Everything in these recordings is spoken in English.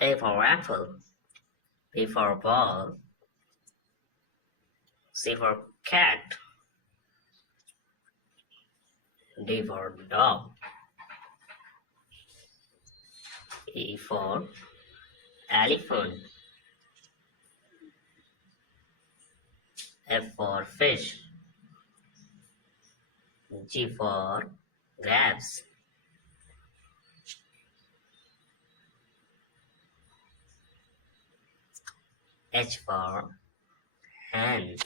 A for apple, B for ball, C for cat, D for dog, E for elephant, F for fish, G for grapes, H for hen,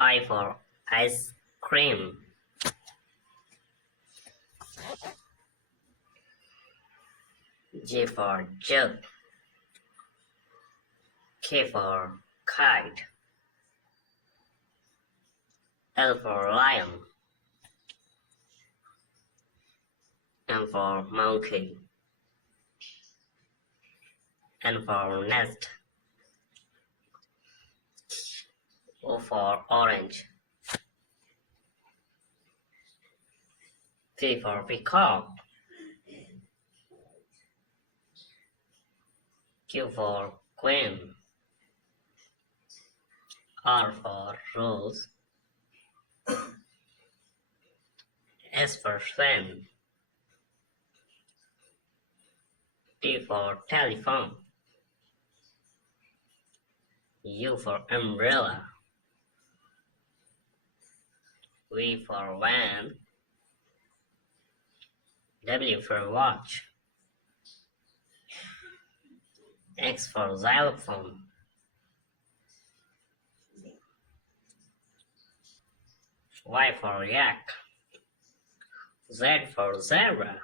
I for ice cream, J for jug, K for kite, L for lion, M for monkey, N for nest, O for orange, P for peacock, Q for queen, R for rose, S for swan, T for telephone, U for umbrella, V for van, W for watch, X for xylophone, Y for yak, Z for zebra,